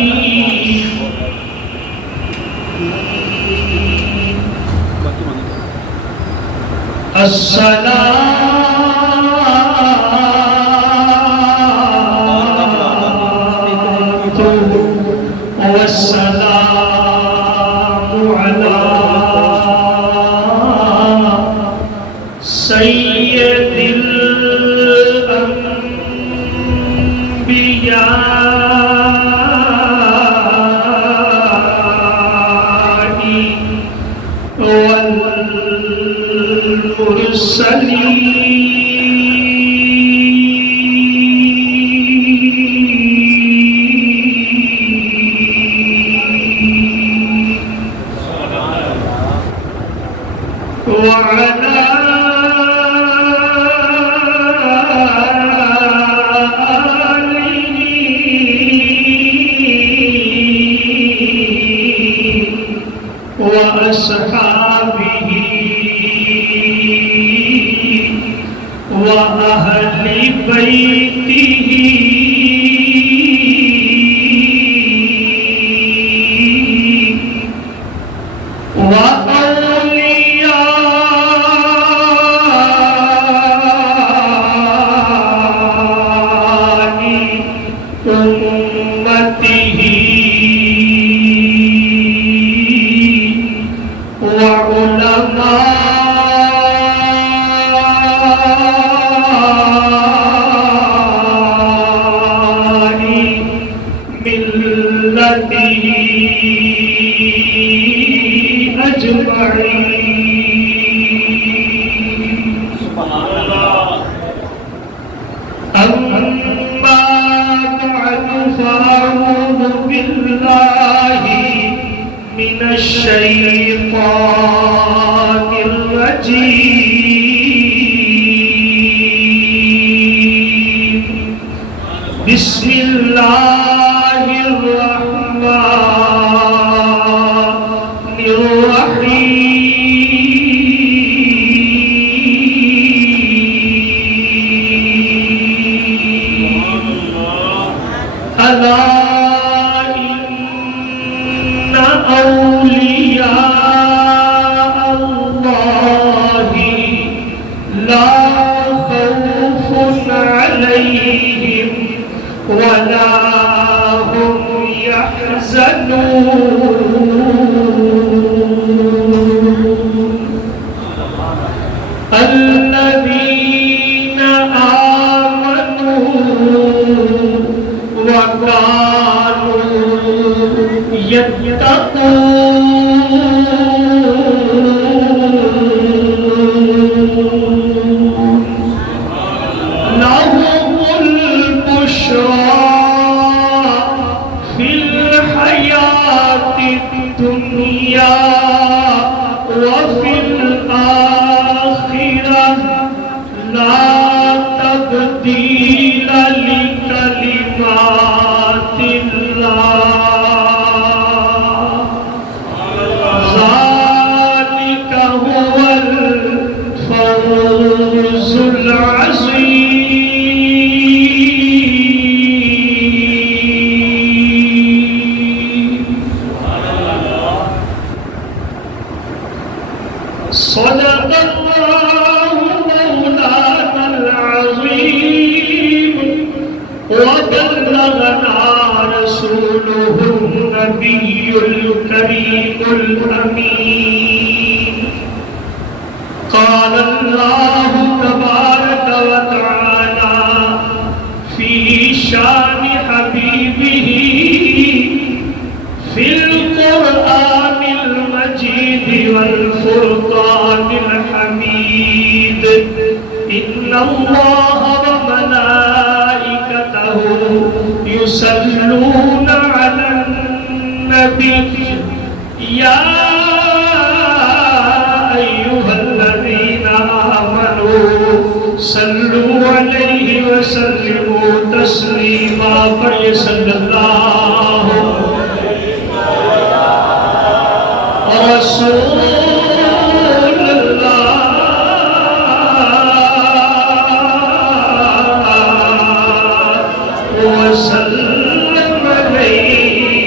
الحميد الصلاة والسلام على سيد الأنبياء والمرسلين وعلى وأصحابه وأهل بيته وأولياء أمته وعلماء ملته أجمعين. سبحان الله. أما بعد فأعوذ بالله من الشيطان الرجيم. بسم الله الرحمن الرحيم. ألا إن أولياء الله لا خوف عليهم ولا هم يحزنون. الذين آمنوا وكانوا يتقون لهم البشرى في الحياة الدنيا وفي الآخرة لا تبديل لكلمات الله. ذلك هو الفوز العظيم. صدق الله مولانا العظيم وبلغنا رسوله النبي الكريم الأمين. قال الله تبارك وتعالى في شان حبيبه في القرآن المجيد والفرقان الحميد. إن الله وملائكته يصلون على النبي يا أيها الذين آمنوا صلوا عليه وسلموا تسليما. پڑھیے صلی اللہ رسول اللہ وسلم علیہ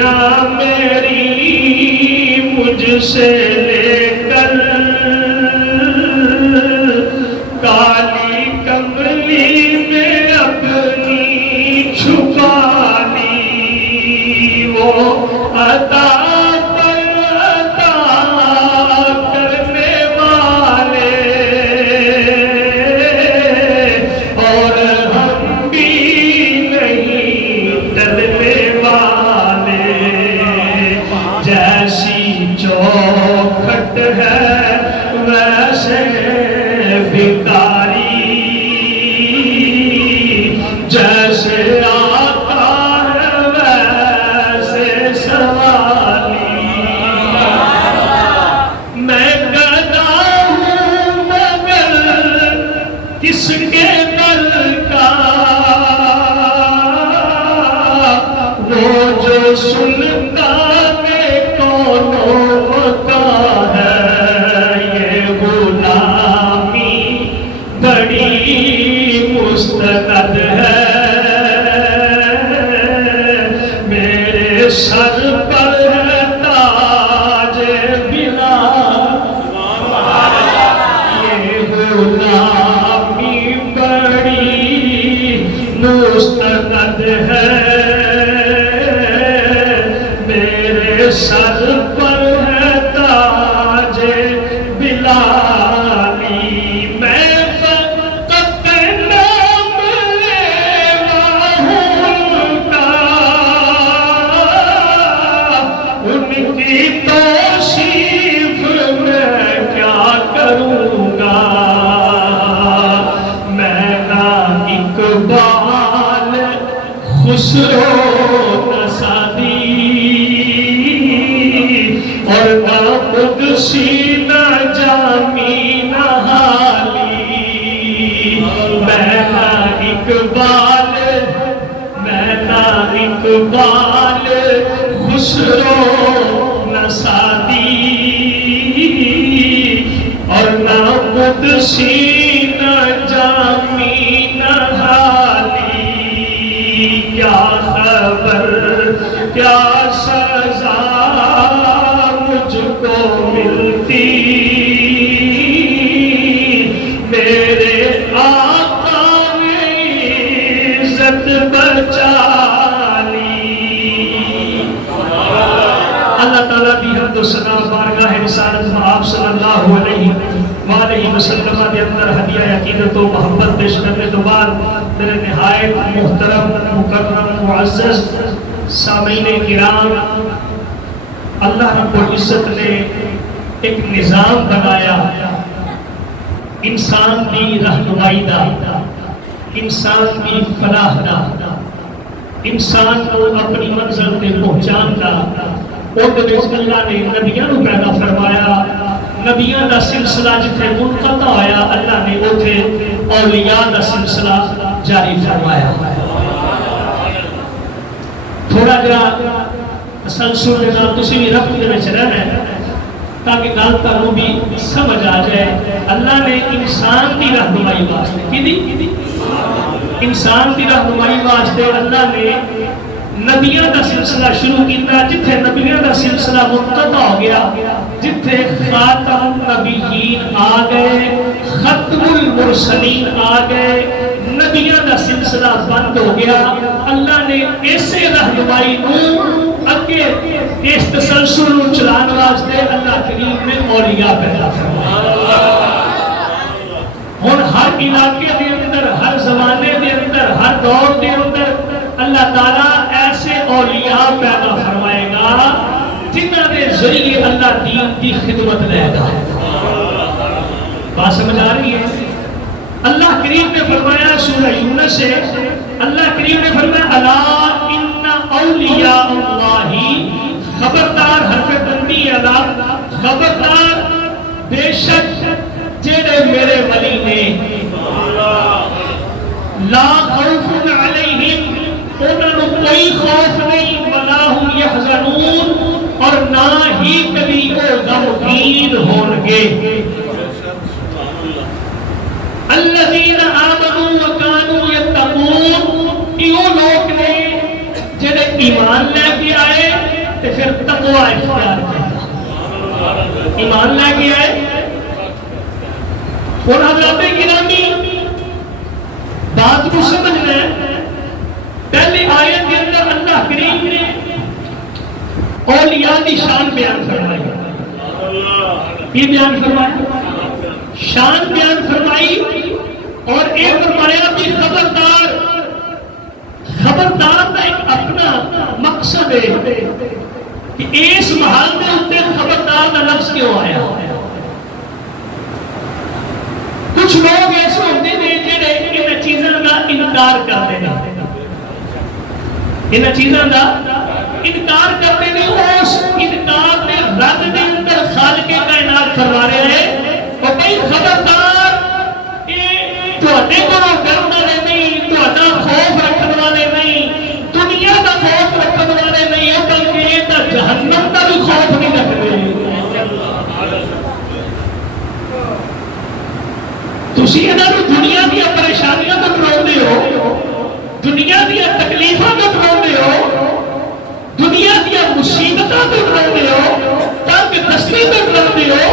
میاں میری مجھ سے لے کر کالی کملی میں اپنی چھپا لی، وہ عطا چوکھٹ ہے ویسے بھکاری، جیسے آتا ہے ویسے سوالی، میں گدا ہوں مگر کس کے دل کا، وہ جو سنتا مستند ہے میرے سر پر ہے تاج بلال، یہ غلامی بڑی مستند ہے میرے سر پر ہے تاج بلالی، میں خسرو نہ سادی اور نہ قدسی نہ جامی نہ حالی، میں نہ اقبال خسرو نہ سادی اور نہ قدسی نہ جامی نہ حالی، کیا خبر کیا سزا مجھ کو ملتی، میرے آقا نے عزت بچا لی۔ اللہ تعالیٰ دی حمد و ثنا بارگاہ رسالت آپ صلی اللہ علیہ وآلہ وسلم کے اندر ہدیہ عقیدت و محبت پیش کرنے تو بعد میرے نہایت محترم مکرم معزز سامعین کرام، اللہ رب العزت نے ایک نظام بنایا انسان کی رہنمائی دا، انسان کی فلاح دا، انسان کو اپنی منزل تے پہنچان دا، اور اللہ نے نبیوں کو پیدا فرمایا، نبیوں کا سلسلہ جتنے منقطع ہویا اللہ نے اوتھے اولیاء کا سلسلہ جاری فرمایا۔ تھوڑا جا تسلسل کے نام تسی بھی ربط دے وچ رہنا ہے تاکہ گل تانوں بھی سمجھ آ جائے۔ اللہ نے انسان کی رہنمائی واسطے کی انسان کی رہنمائی واسطے اللہ نے نبیوں کا سلسلہ شروع کیتا، جتھے نبیوں کا سلسلہ منقطع ہو گیا، جتھے خاتم النبیین آ گئے، ختم المرسلین آ گئے، نبیوں کا سلسلہ بند ہو گیا، اللہ نے ایسے رہنمائی کو اگے اس تسلسل کو چلانے واسطے اللہ کریم نے اولیاء پیدا فرمایا۔ ہن ہر علاقے دے اندر، ہر زمانے دے اندر، ہر دور دے اندر اللہ تعالیٰ ایسے اولیاء پیدا فرمائے گا جنہاں دے ذریعے اللہ دین کی خدمت لے گا۔ بات سمجھ آ رہی ہے؟ اللہ کریم نے فرمایا سورہ یونس سے، اللہ کریم نے فرمایا الا ان اولیاء اللہ، خبردار حرف تنبیہ الا، خبردار بے شک جڑے میرے ولی نے، لا خوف علیہم، انہوں کوئی خوف نہیں، ولا ہم یحزنون، اور نہ ہی کبھی وہ غمگین ہونگے۔ الذین آمنوا وکانوا یتقون، یہ لوگ نے جنہیں ایمان لے کے آئے تو پھر تقوی اختیار کیا، ایمان لے کے آئے. اور حضرات گرامی بات کو سمجھنا ہے. پہلی آیت کے اندر اللہ کریم نے اولیاء کی شان بیان فرمائی. یہ بیان فرمائی، شان بیان فرمائی، اور ایک فرمایا کہ خبردار. خبردار کا ایک اپنا مقصد ہے کہ اس محل میں اتنے خبردار کا لفظ کیوں آیا. کچھ لوگ ایسے ہوتے ہیں جڑے ان چیزوں کا انکار کرتے ہیں، ان چیزوں کا انکار کرتے ہیں. اس انکار میں رد کے اندر خالق کائنات فرما رہے ہیں اور کئی خبردار یہ تواڈے کولوں ڈرن والے نہیں، تہاڈا خوف رکھن والے نہیں، دنیا کا خوف رکھن والے نہیں، بلکہ یہ تو جہنم کا بھی خوف نہیں رکھتے. تسی انہاں نوں دنیا دی پریشانیاں تو ڈراؤندے ہو، دنیا دی تکلیفاں تو ڈراؤندے ہو، دنیا دی مصیبتاں تو ڈراؤندے ہو، تنگ دستی تو ڈراؤندے ہو،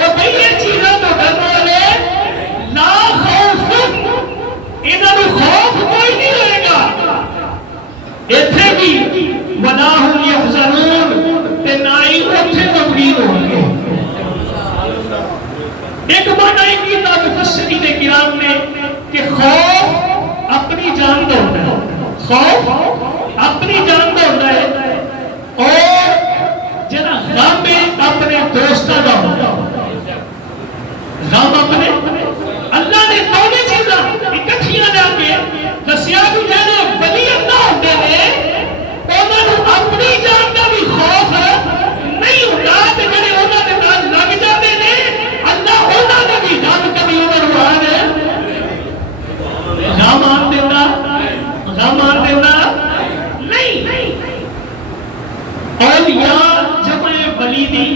اور بھئی یہ چیزاں تو ڈرن والے لا خوف، انہاں نوں خوف کوئی نہیں ہوئے گا. ایتھے بھی ولا هم يحزنون تے نہ ہی اوتھے غمگین ہون گے. ایک معنی کی مفسرین کرام نے کہ خوف اپنی جان کا ہوتا ہے، خوف اپنی جان کا ہوتا ہے، اور جنا غم اپنے دوستوں کا ہوتا ہے. غم اپنے اللہ نے دونوں چیزاں اکٹھیاں جا کے دسیا کہ جہاں ولی اللہ ہوتے ہیں انہوں نے اپنی جان کا بھی خوف نہیں ہوتا، جڑے انہوں نے نال لگ جاتے ہیں اللہ انہوں نے بھی غم کبھی انہوں نے غم آن دینا، غم آن دینا نہیں. اولیاء جمع ولی دی،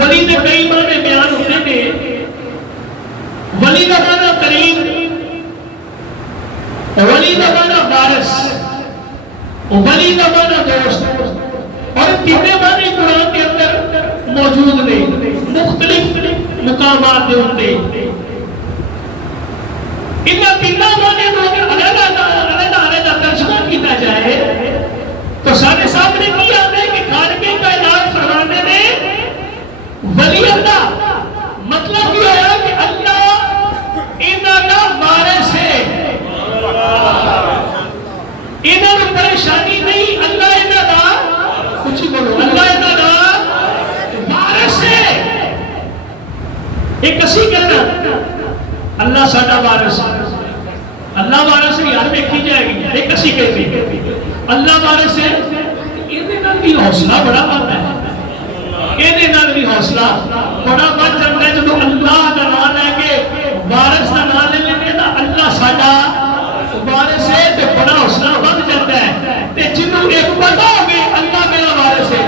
ولی دے کئی معنی بیان ہوتے ہیں. ولی کا معنی قریب، ولی کا معنی وارث، ولی کا معنی دوست، اور تینے معنی قرآن کے اندر موجود نہیں مختلف مقامات دے ہوتے. انہاں تینوں معنی کو اگر علیحدہ ترجمہ کیا جائے تو سارے سامنے کی آتا ہے کہ خالق کائنات فرمانے میں ولی اللہ مطلب یہ ہے کہ اللہ انہاں دا وارث ہے. انہاں کو پریشانی نہیں، اللہ انہاں دا کچھ بولو، اللہ انہاں دا وارث ہے. ایک اسی کہنا اللہ ساڈا وارث، اللہ وارث ہے یار دیکھی جائے گی. ایک اسی کہتے اللہ وارث ہے، یہ نال بھی حوصلہ بڑا بنتا ہے، یہ نال بھی حوصلہ بڑا بن جاتا ہے. جب اللہ کا نام لے کے وارث کا نام لے لیتے ہیں نا اللہ ساڈا وارث ہے تو بڑا حوصلہ بن جاتا ہے. تے جنوں ایک پتہ ہو گئی اللہ میرا وارث ہے،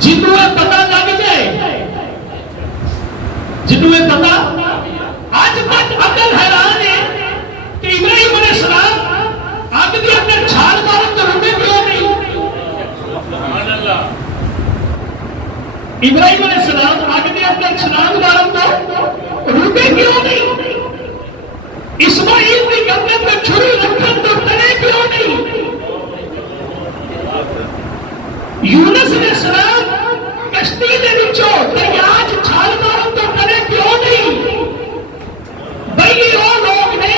جنوں یہ پتہ لگ جائے، جنوں یہ پتہ آج تک عقل حیران ہے کہ ابراہیم علیہ السلام آگ کے اندر چھال مارن تو روکے کیوں نہیں. ابراہیم علیہ السلام آگ کے اندر چھلانگ مارن تو روکے کیوں نہیں. اسماعیل کی گردن میں چھری رکھن تو ڈرے کیوں نہیں. یونس علیہ السلام کشتی دے وچوں دریا وچ چھال مارن تو ڈرے کیوں نہیں. بھئی وہ لوگ نے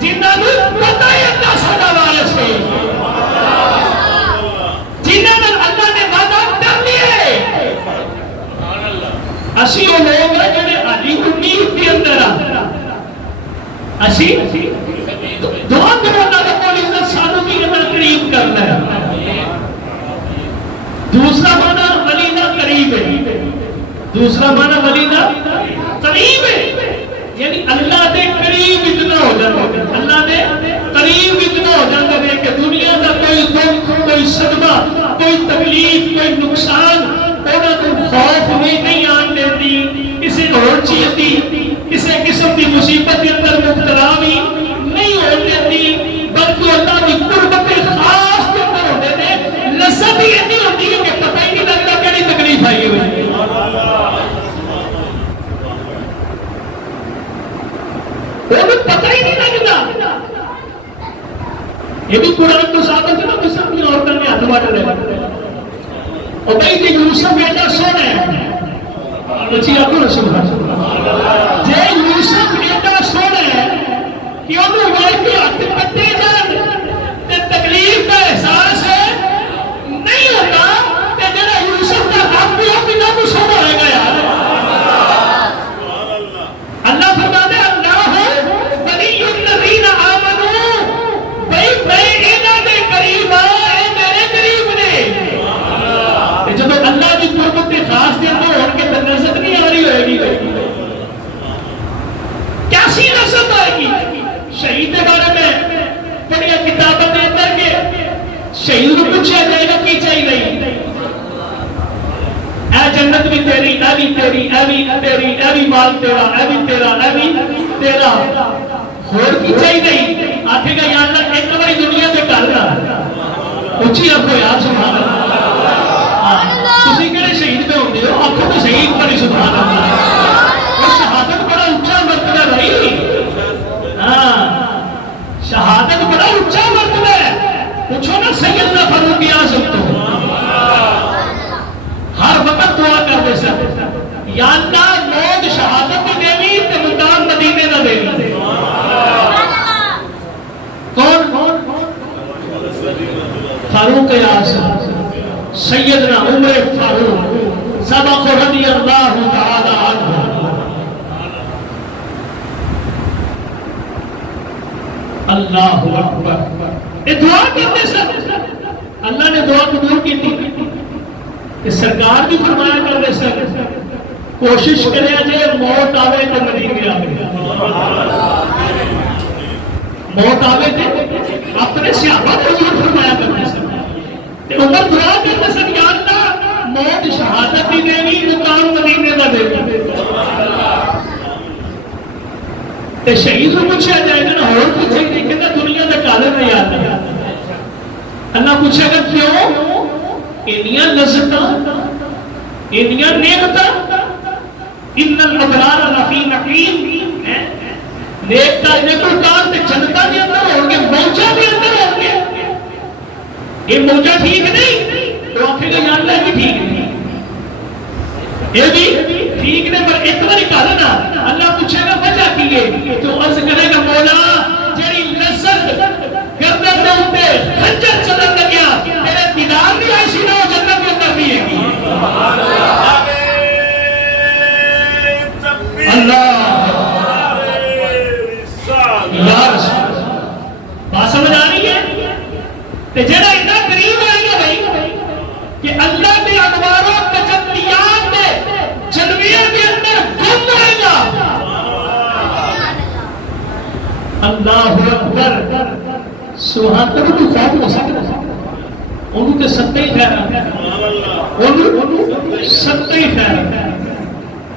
جنہاں نوں پتہ ہے اللہ ساڈا وارث ہے، جنہاں نال اللہ نے وعدہ کر لیا ہے. اسی وہ لوگ ہیں جنہیں علی امید کے اندر اسی دعا کرو اللہ رب العزت سانوں کی اللہ قریب کرنا ہے. دوسرا معنی ولی دا قریب ہے، دوسرا معنی ولی دا قریب ہے، یعنی اللہ دے قریب اتنا ہو جاتا ہے، اللہ دے قریب اتنا ہو جاتا ہے کہ دنیا کا کوئی دکھ، کوئی صدمہ، کوئی تکلیف، کوئی نقصان انہاں کو خوف میں نہیں آن دیتی. کسی اور چیز دی، کسی قسم کی مصیبت کے اندر مبتلا بھی نہیں ہون دیتی، بلکہ اللہ کی قربت یہ بھی قرآن تو ثابت ہے نا کہ سب عورتوں نے ہاتھ بٹ لے اور بھائی جی یوسف ایڈا سونا ہے بچی آپ کو رسول جی یوسف ایڈا سونا ہے کہ انہوں نے کے ہاتھ پٹے جان تے تکلیف کا احساس ہے نہیں ہوتا کہ جڑا یوسف کا حق بھی ہو بنا کو سونا رہ گیا اللہ فرماتا ہے اللہ ولی الذین آمنوا بھائی انہاں دے قریب آئے میرے قریب نے جب اللہ کی قربت خاص دے تو ان کے نظر نہیں آ رہی ہوئے گی کیسی نظر آئے گی شہید کے بارے میں پڑھیا کتابوں کے اندر کے شہید کو پوچھا جائے گا کی چاہیے اے جنت بھی تیری اے بھی تیری اے بھی تیری اے بھی مال تیرا اے بھی تیرا اے بھی تیرا اور کی چاہیے آخے گا یا اللہ ایک بڑی دنیا میں کرنا اچھی رکھو یار سبحان اللہ تسی کہڑے شہید پہ ہوندے ہو آخو تو شہید پڑی سبحان اللہ وہ شہادت بڑا اونچا مرتبہ بھائی شہادت بڑا اونچا مرتبہ ہے پوچھو نا سیدنا فاروق اعظم تو ہر وقت دعا کرتے سر یا اللہ موت شہادت بھی دیوی تے مقام مدینے نہ دیوی کون فاروق اعظم سیدنا عمر فاروق سبق رضی اللہ تعالی عنہ اللہ اکبر یہ دعا کرتے سر اللہ نے دعا قبول کی تھی کہ سرکار بھی فرمایا کرتے سر کوشش کرے جے موت آوے تو مدینے آوے موت آوے تو اپنے صحابہ کو حضور فرمایا کرتے سر عمر دعا کرتے سر یا اللہ موت شہادت بھی دیوی مقام مدینے نہ دیوی تے شہید کو پوچھا جائے گا اور پوچھے دیکھیں گا دنیا میں کالے نہیں آتا اللہ پوچھے گا کیوں انیاں لذتاں انیاں نعمتاں ان الابرار لفی نعیم نیک کا انہیں کوئی کام تے جنتا بھی اندر ہوں گے موجہ بھی اندر ہوں گے یہ موجہ ٹھیک نہیں تو آخر گا یا اللہ بھی ٹھیک نہیں یہ بھی ٹھیک نہیں پر ایک بار کہا نا اللہ پوچھے گا وجہ کیے تو عرض کرے گا مولا جڑی لذت گردن دے اوپر خنجر چلن لگیا تیرے دیدار بھی ایسی نہ ہو جنت میں کر دیے گی اللہ یا رسول بات سمجھ آ رہی ہے کہ جڑا اتنا قریب آئے گا بھائی کہ اللہ کے انوار و تجلیات میں جلویہ کے اندر گم رہے گا اللہ اکبر سبحان اللہ تو خواب ہو سکتا انہوں کے ستے ہی ٹھہرا انہوں ستے ہی ٹھہرا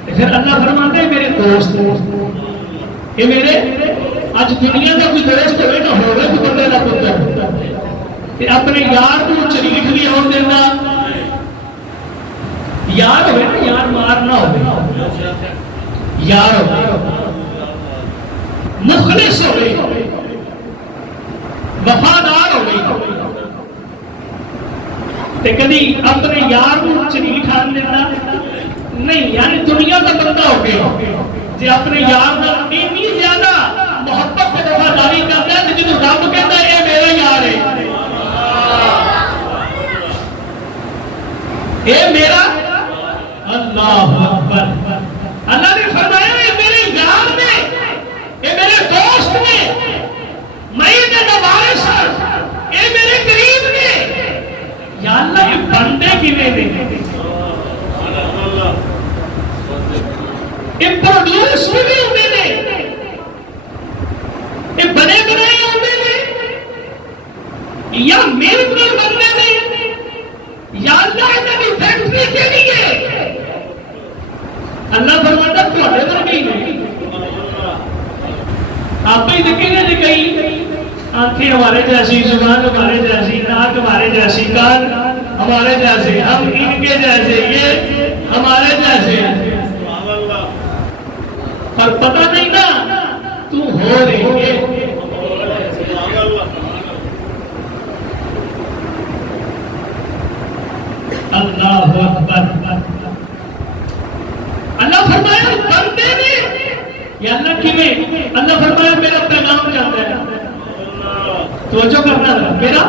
پھر اللہ فرماتے ہیں میرے دوست یہ میرے آج دنیا کا کوئی دوست ہوئے نہ ہوئے تو بندے نہ پتر کہ اپنے یار کو چریٹ بھی ہون دینا یار ہوئے نا یار مارنا ہوئے یار ہوئے مخلص ہوئے وفادار ہوئے تے کدی اپنے یار کو چریٹ آن دینا نہیں یعنی دنیا کا بندہ ہو گئے جی اپنے یار کا اتنی زیادہ محبت پہ وفاداری کرتا ہے جنہوں رب کہتا ہے اے میرا یار ہے اے میرا اللہ اکبر اللہ نے فرمایا اے میرے یار نے اے میرے دوست نے میں انہیں وارث ہوں اے میرے قریب نے یا اللہ یہ بندے کیویں نے یہ پروڈیوس بھی ہوتے نے یہ بنے بنائے ہوتے نے یا میرے پر بننے نے یا اللہ انہیں بھی فیکٹری کے لیے اللہ فرماتا تھوڑے پر گئی نہیں آپ ہی دیکھیں گے کہ کئی آنکھیں ہمارے جیسی زبان ہمارے جیسی ناک ہمارے جیسی کان ہمارے جیسے ہم ان کے جیسے یہ ہمارے جیسے پر پتہ نہیں نا تو ہو رہی ہے اللہ اکبر. اللہ فرمایا بندے نے یا اللہ کی میں اللہ فرمایا میرا پیغام جاتا ہے. توجہ کرنا تھا, میرا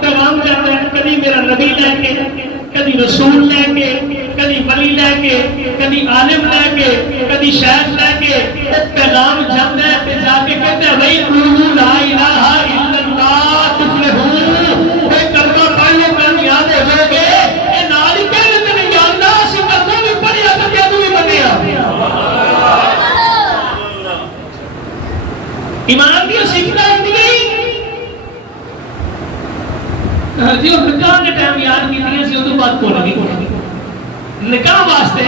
پیغام جاتا ہے. کبھی میرا نبی لے کے, کبھی رسول لے کے, کبھی ولی لے کے, کبھی عالم لے کے, کبھی شیخ لے کے پیغام جاتا ہے. پھر جا کے کہتے ہیں بھائی قولوا لا الہ الا اللہ تفلحون, کوئی کلمہ پڑھ لو کامیاب ہو جاؤ گے. یہ نال ہی کہہ دیتے ہیں یا اللہ اسی کلمہ بھی پڑھیا تو کیا بھی بنیا. ایمان دی سیکھنا ہوتی گئی جی. اور نکاح کے ٹائم یاد کی سی ادو بات کو لگی نکاح واسطے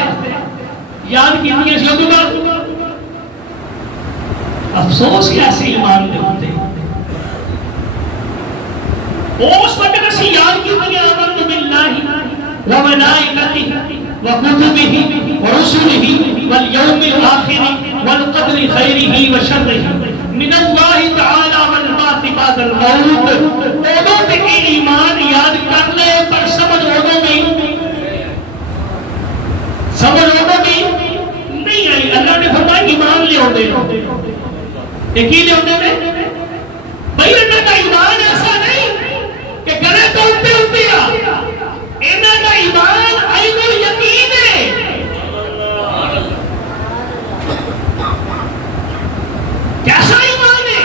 یاد کی سی ادو بات. افسوس کیسے ایمان دے ہوتے اس وقت اسی یاد کی آمنت باللہ وملائکتہ وکتبہ ورسلہ والیوم الآخر والقدر خیرہ وشرہ من اللہ تعالی والبعث بعد الموت. اودوں تے ایمان یاد کر لے پر سمجھ اودوں میں نہیں آئی. اللہ نے فرمایا ایمان لے آؤ دے. یہ کی لے آؤ دے بھائی انہوں کا ایمان ایسا نہیں کہ گلے تو اٹھتے انہوں کا ایمان عین یقین ہے. کیسا ایمان ہے؟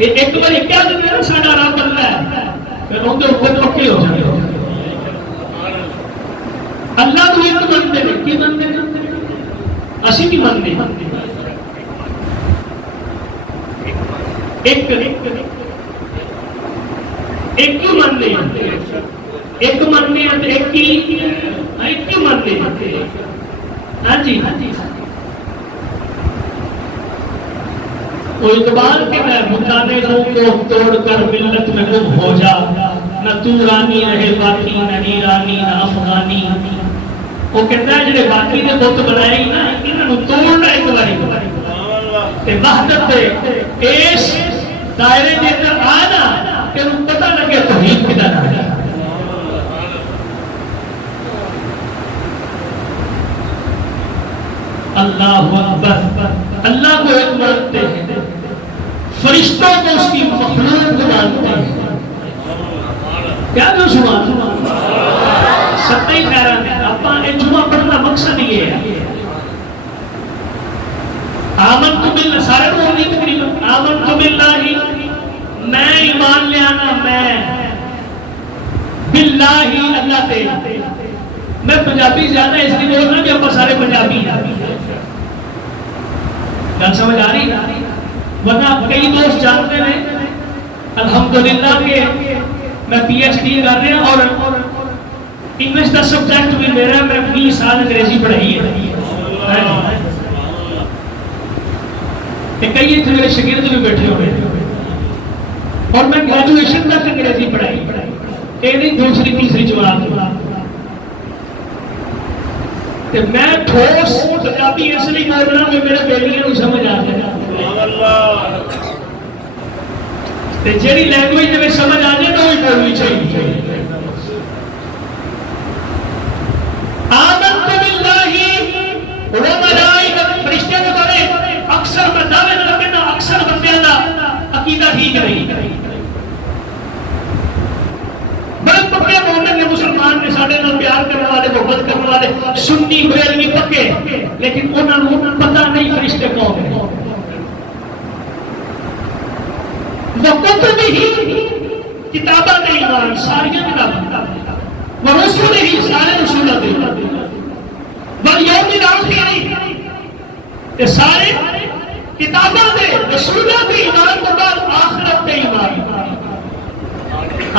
ایک بار کیا دن ہے ساڈا رب اللہ ہے پھر ان کے اوپر پکے ہو جائے. اللہ تو ایک منتے ہیں کی منتے ہیں اسی کی منتے ہیں. ایک کیوں منتے ہیں ایک منتے ہیں ایک کیوں منتے ہیں. ہاں جی ہاں جی وہ اقبال کے میں بتانے کو توڑ کر ملت میں گم ہو جا. نہ تو رانی رہے باقی نہ ایرانی نہ افغانی. وہ کہتا ہے جڑے باقی نے بت بنائے نا انہوں توڑنا ایک باری تے وحدت دے اس دائرے دے اندر آنا کہ انہوں پتہ لگے توحید کدھر آ جائے. اللہ اکبر. اللہ کو ایک مانتے ہیں, فرشتوں کو اس کی مخلوق کو مانتے ہیں. کیا جو سبحان ستے خیران ہے. اپنا ایک جمعہ پڑھنا مقصد یہ ہے آمنت باللہ. سارے کو ہوگی تقریباً آمنت باللہ میں ایمان لے آنا. میں باللہ اللہ تے. میں پنجابی زیادہ اس لیے بول رہا کہ آپ سارے پنجابی ہیں. گل سمجھ آ رہی ورنہ کئی دوست جانتے ہیں الحمدللہ کہ میں پی ایچ ڈی کر رہا اور انگلش کا سبجیکٹ بھی میرا. میں 20 سال انگریزی پڑھائی ہے. کئی اتنے میرے شاگرد بھی بیٹھے ہوئے اور میں گریجویشن تک انگریزی پڑھائی. یہ نہیں دوسری تیسری جماعت. میں ٹھوس پنجابی اس لیے بول رہا کہ میرے بیلیاں کو سمجھ آ جائے. جیڑی لینگویج میں سمجھ آ جائے تو وہی بولنی چاہیے. آمنت باللہ وملائکتہ. فرشتے کے بارے اکثر میں دعوے نہ کرنا اکثر بندیاں دا عقیدہ ٹھیک نہیں. بڑے پکے مومن نے مسلمان نے ساڈے نال پیار کرنے والے محبت کرنے والے سنی بریلوی پکے لیکن انہوں نے پتہ نہیں فرشتے کون ہیں. وہ کتب ہی کتاباں نے ایمان ساری کتاباں وہ رسول ہی سارے رسولوں دے والیوم الآخر یہ سارے کتاباں دے رسولوں دے ایمان کے بعد آخرت دے ایمان.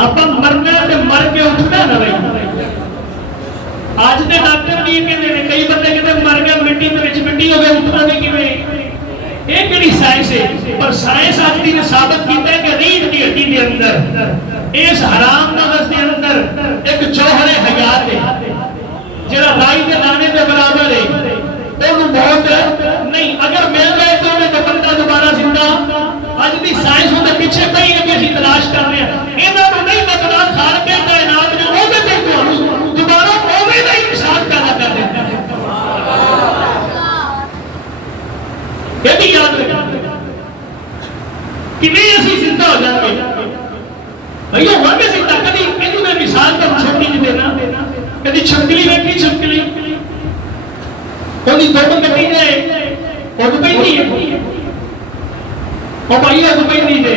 آپ مرنا تے مر کے اٹھنا نہ رہی. آج دے ڈاکٹر بھی کہتے ہیں کئی بندے کہتے ہیں مر گیا مٹی دے وچ مٹی ہو گیا اٹھنا نہیں کیویں. یہ کہڑی سائنس ہے؟ پر سائنس آج دی نے ثابت کیتا ہے کہ ریڑھ دی ہڈی دے اندر اس حرام نفس دے اندر ایک جوہر حیات ہے جڑا رائی دے دانے دے برابر ہے. وہ بہت نہیں اگر مل جائے تو میں بندہ دوبارہ زندہ. اج دی سائنس دے پیچھے پئی ہے کہ اسی تلاش کر رہے ہیں. انہاں نوں نہیں پتہ خالق کائنات نے اور پہ نہیں ہے اور بھائی اب پہ نہیں دے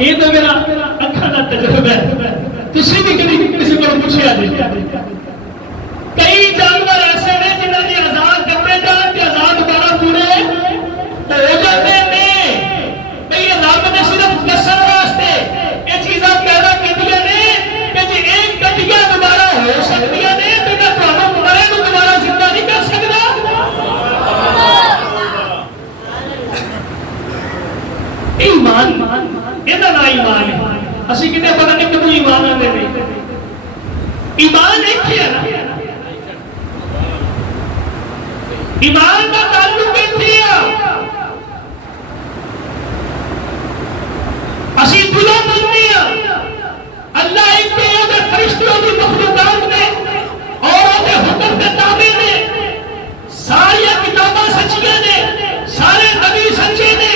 یہ تو میرا اکھا کا تجربہ ہے تسی بھی کبھی کسی کو پوچھے آجے کئی جانور ایسے ہیں جنہوں نے آزاد کرنے جان کے آزاد دوبارہ پورے ہو جاتے ہیں کہ یہ رب نے صرف دسن واسطے یہ چیزاں پیدا کیتیاں نے کہ جی ایک کٹیا دوبارہ ہو سکتی نے تو میں تمہیں مرے کو دوبارہ زندہ نہیں کر سکتا ایمان یہ نہ ایمان ہے اسی کتنے پتہ نہیں کدوں ایمان آنے نہیں ایمان ایک ہی ہے نا ایمان کا تعلق ہے اسی دلوں بنتے ہیں اللہ ایک پہ اگر فرشتوں کی مخلوقات میں اور حکم کے تابع میں ساری کتاباں سچیاں نے سارے نبی سچے نے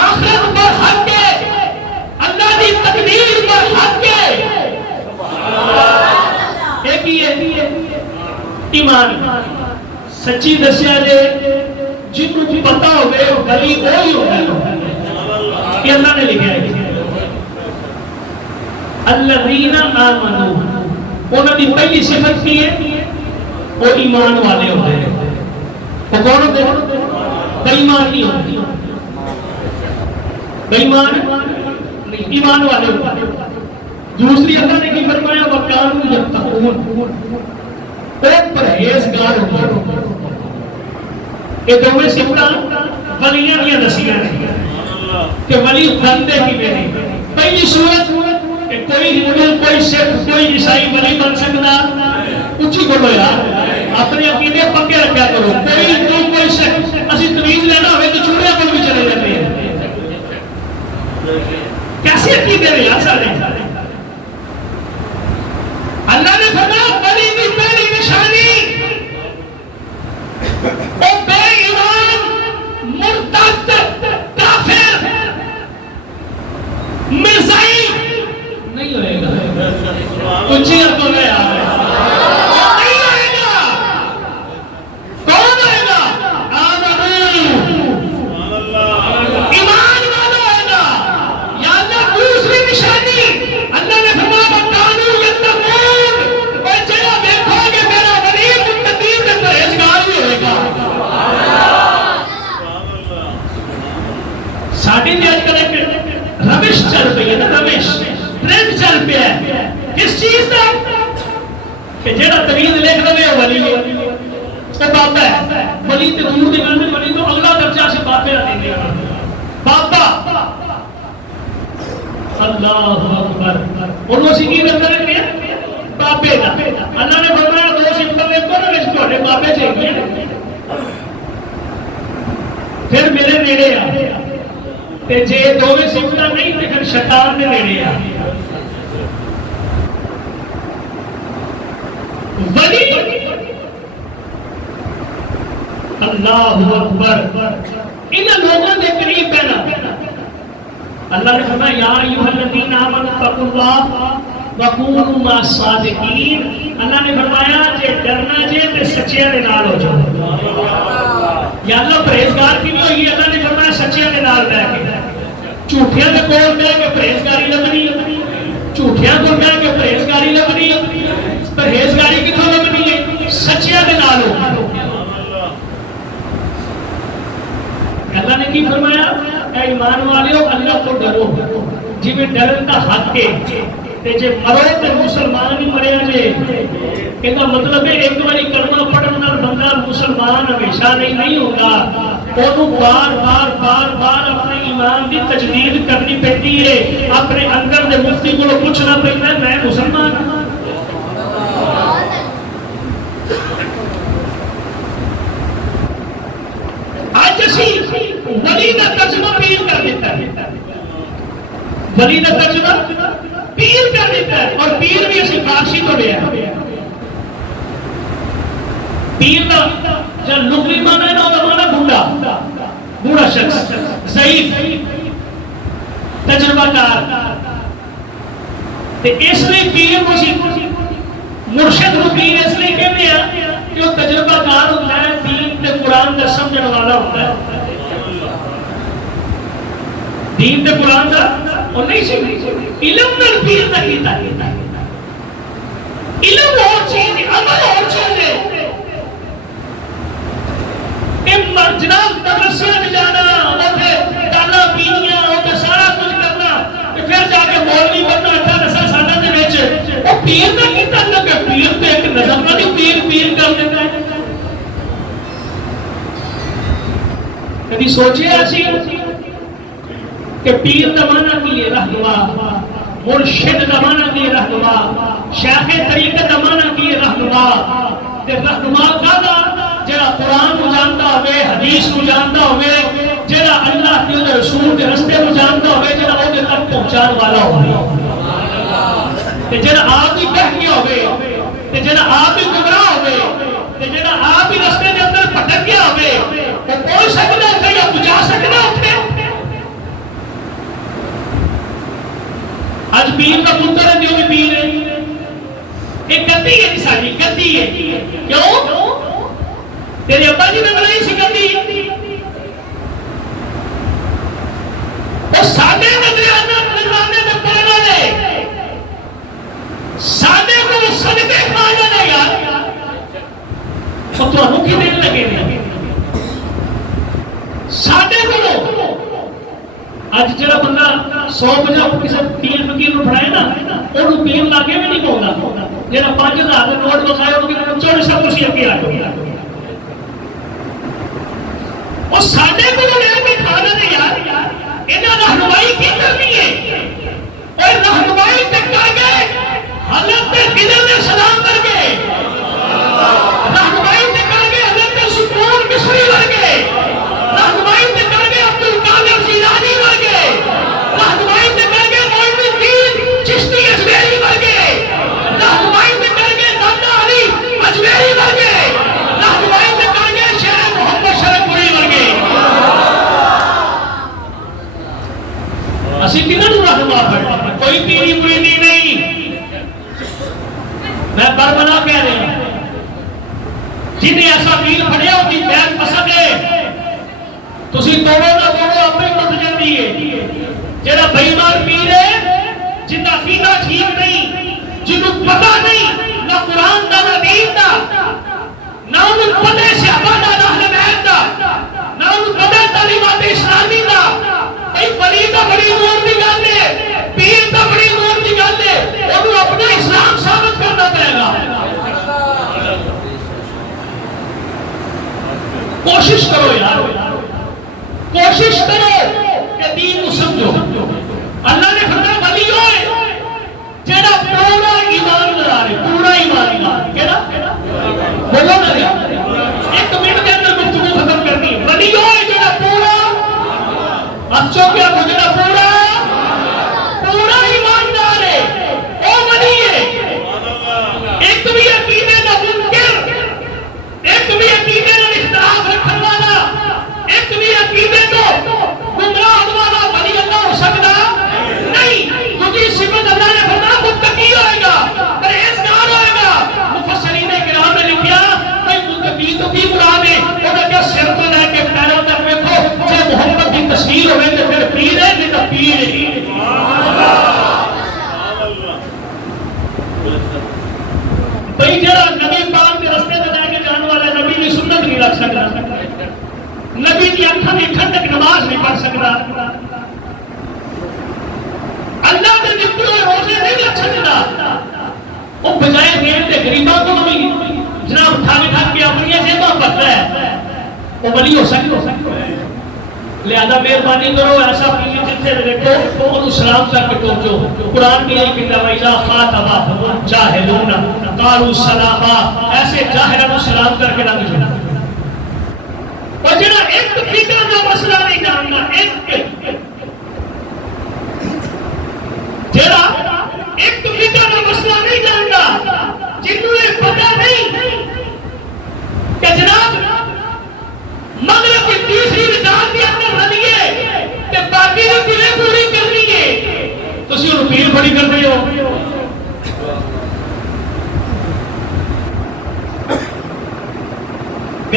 آخرت پر حق ہے اللہ کی تقدیر پر حق ہے ایک ہی ہے ایمان سچی دسیا جے جن کو پتا ہو گئے وہ گلی وہی ہو گئے یہ اللہ نے لکھا ہے الذین آمنوا انہوں نے پہلی صفت کی ہے وہ ایمان والے ہوتے ہیں وہ کون ہوتے ہیں بے ایمان نہیں ہوتے بے ایمان والے ہوتے ہیں دوسری اللہ نے کی فرمایا وَكَانُوا يَتَّقُونَ وہ پرہیزگار ہوتے ہیں یہ دونوں صفتاں ولیاں دیا دسیاں نے کہ ولی بندے کی میری پہلی صورت کہ کوئی ہندو کوئی سکھ کوئی عیسائی ولی بن سکتا اچھی بولو یار اپنے عقیدے پکے رکھا کرو کوئی ہندو کوئی سکھ اسی تمیز لینا ہوئے تو چوڑے پر بھی چلے جاتے ہیں کیسے عقیدے رہے یار سارے اللہ نے فرمایا ولی کی پہلی نشانی او بے ایمان مرتد کافر مرزائی نہیں ہوئے گا کچھ ہی ارکوں میں آ رہے نہیں ہوئے گا کون ہوئے گا ایمان والا ہوئے گا یا اللہ دوسری نشانی اللہ نے فرمایا وَكَانُوا يَتَّقُونَ اور جگہ دیکھو گے میرا ولی متقین کا پرہیزگار بھی ہوئے گا ساڑھی بھی آج کل ایک روش چل پئی ہے نا روش ٹرینڈ چل پیا ہے کس چیز کا کہ جیڑا تمیز لکھ دے وہ ولی ہے وہ بابا ہے ولی تے دور دی گل ولی تو اگلا درجہ سے بابے دا دین دیا بابا اللہ اکبر انہوں سے کی کرتے رہتے ہیں بابے دا اللہ نے فرمایا دو صفتاں دیکھو نا اس تواڈے بابے چاہیے پھر میرے نیڑے آ تے جے دوویں صفتاں نہیں تے پھر شیطان دے نیڑے آ ولی اللہ اکبر ان لوگوں کے قریب بہنا اللہ نے فرمایا یا ایھا الذین آمنوا اتقوا اللہ وکونوا مع الصادقین اللہ نے فرمایا جے ڈرنا جے تے سچیاں دے نال ہو جاؤ یا اللہ پرہیزگار کی بھی ہوئی اللہ نے فرمایا سچیاں دے نال رہ کے جھوٹیاں دے کول بیٹھ کے پرہیزگاری لبنی جھوٹیاں کول بیٹھ کے پرہیزگاری لبنی پرہیزگاری کتھوں لبنی ہے سچیاں دے نال ہو اللہ نے کی فرمایا اے ایمان والےو اللہ کو ڈرو جی میں ڈرن کا حق ہے تے جے مرو تے مسلمان ہی مریا جے کہ مطلب ہے ایک باری کلمہ پڑھن نال بندہ مسلمان ہمیشہ نہیں ہوگا اونوں بار بار بار بار اپنے ایمان دی تجدید کرنی پڑتی ہے اپنے اندر دے مفتی کو پوچھنا پڑتا ہے میں مسلمان ہوں آج اسی ولی دا ترجمہ پیر کر دیتا ہے ولی دا ترجمہ پیر کر دیتا ہے اور پیر بھی اسی فارسی تو لیا پیر دا جب لغوی معنی ہے نا وہ معنی بوڑھا بوڑھا شخص ضعیف تجربہ کار تے اس لیے پیر کو مرشد کو پیر اس لیے کہتے ہیں کہ کہ وہ تجربہ کار ہوتا ہے، دین تے قرآن کا سمجھنے والا ہوتا ہے. دین تے قرآن کا اور نہیں سی علم نال پیر نہ کیتا. علم اور چیز ہے، عمل اور چیز ہے. جناب مدرسے میں جانا، اتنے ڈالا پینیاں، اتنے سارا کچھ کرنا، پھر جا کے مولوی بننا 18 سالوں کے وچ وہ پیر نہ کیتا نہ کہ پیر تے ایک نظر نہ پیر پیر کر دیتا ہے. کبھی سوچیا اسی کہ پیر کا معنی کی ہے رہنما، مرشد کا معنی کی ہے رہنما، شیخ طریقت کا معنی کی ہے رہنما. تے رہنما کا جڑا قرآن کو جانتا ہوئے، حدیث کو جانتا ہوئے، جڑا اللہ کے رسول کے رستے کو جانتا ہوئے، جڑا وہ تک پہنچان والا ہوئے، تے جڑا آپ ہی کہہ گیا ہوئے، تے جڑا آپ ہی گمراہ ہوئے، تے جڑا آپ ہی رستے کے اندر بھٹک گیا ہوئے، وہ پہنچ سکتا ہے یا پہنچا سکتا ہے. آج پیر کا پتر ہے جو بھی پیر ہے، ایک گدی ہے ساری گدی ہے. کیوں؟ تیرے ابا جی نے بنائی سی گدی. وہ سادے نظرانے میں پڑھنے والے، سادے کو صدقے کھانے والے یار، وہ تو انہوں کی دن لگے ہیں. سادے کو آج جڑا بندہ 100 بجے کسی پیر فقیر کو پڑھائے نا، انہوں پیر لاگے میں نہیں پہنچا. جڑا 5000 کا نوٹ بخائے انہوں کی 24 کرسی اگے آ گئی. وہ سادے کو لے کے کھانا نہیں یار، انہیں رہنمائی کی کرنی ہے. اور رہنمائی تک کر گئے حضرت قدر نے سلام کر گئے، رہنمائی تک کر گئے حضرت سکون مصری کر گئے، رہنمائی تک کر گئے عبد القادر جیلانی کر گئے، رہنمائی تک کر گئے معین الدین چشتی اجمیری کر گئے، رہنمائی تک کر گئے دادا علی اجمیری کر گئے، رہنمائی تک کر گئے شیخ محمد شرف پوری کر گئے. اسی کنہاں نوں رہنما پڑھنا، کوئی پیری مریدی نہیں. میں بربلا کہہ رہا ہوں، جنہیں ایسا پیر پڑھیا ہوتی بیعت پسند ہے، تسی توڑو نہ توڑو اپنے مت جاندی ہے. جڑا بے ایمان پیر ہے، جنہ عقیدہ ٹھیک نہیں، جنوں پتہ نہیں نہ قرآن دا نہ دین دا، نہ انہوں پتہ صحابہ دا نہ اہل بیت دا، نہ انہوں پتہ تعلیمات اسلامی دا. ایک بڑی تو بڑی نور دی گل ہے، پیر تو بڑی نور دی گل ہے، انہوں اپنا اسلام ثابت کرنا پڑے گا. کوشش کرو یار، کوشش کرو کہ دین کو سمجھو. اللہ نے فرمایا ولی ہوئے جیڑا پورا ایمان لگا رہے، پورا ایمان لگا رہے. کہنا بولو نا یار، 1 منٹ کے اندر گفتگو ختم کرنی ہے. ولی ہوئے جیڑا پورا اچھو کیا گزرا پورا ایماندار ہے، وہ ولی ہے. ایک بھی عقیدے کا منکر، ایک بھی عقیدے کا اختلاف رکھنے والا، ایک بھی عقیدے کو گمراہ والا ولی اللہ ہو سکتا نہیں. کیونکہ صفت اللہ نے فرمایا متقی ہوئے گا، پرہیزگار ہوئے گا. مفسرین کرام نے لکھا کہ متقی تو کی مراد ہے، انہوں نے سر تو لے کے پیروں تک دیکھو جب محمد کی تصویر ہوئے تو پھر پیر ہے نہیں تو پیر ہے. بھئی جڑا نبی پاک کے رستے میں جا کے جانے والا نبی کی سنت نہیں رکھ سکتا، نبی کی اکھاں کی ٹھنڈک نماز نہیں پڑھ سکتا، اللہ کے دتے ہوئے روزے نہیں رکھ سکتا. وہ بجائے دین کے غریبوں کو بھی جناب ٹھگ کے اپنی جیباں بھرتا ہے، وہ ولی ہو سکتا. لہذا مہربانی کرو ایسا پیر جتنے دیکھو انہوں سلام کر کے ٹوکو. قرآن کی یہی کتاب ہے اذا خاطبهم جاہلون قالوا سلاما، ایسے جاہلوں کو سلام کر کے لگ جانا. اور جنہاں ایک فکر کا مسئلہ نہیں جاننا، جنہاں ایک فکر کا مسئلہ نہیں جاننا، جنہوں نے پتہ نہیں کہ جناب مغرب کی تیسری رکعت کے اندر رہیے کہ باقی جو دلیں پوری کرنی ہے، تو اسی انہوں پیر بڑی کر رہے ہو.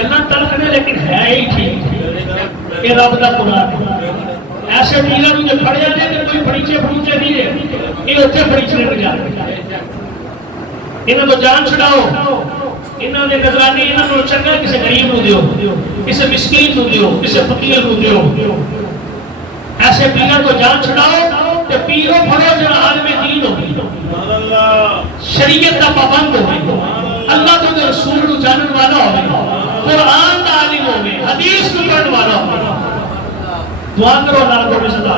گلا تلخ نے لیکن ہے ہی ٹھیک یہ رب کا قرآن ہے ایسے پیروں جو پڑے جاتے ہیں کوئی پڑیچے پڑوچے نہیں ہے یہ اتنے پڑیچنے پہ جاتے انہوں کو جان چھڑاؤ انہوں نے نظرانے انہوں نے چنگا کسی غریب کو دیو کسی مسکین کو دیو کسی فقیر کو دیو ایسے پیروں کو جان چھڑاؤ کہ پیروں پڑھو جو عالم دین ہو شریعت کا پابند ہو اللہ کو جو رسول کو جانن والا ہو قرآن کا عالم ہو حدیث کو پڑھنے والا ہو دعا کرو اللہ کو صدا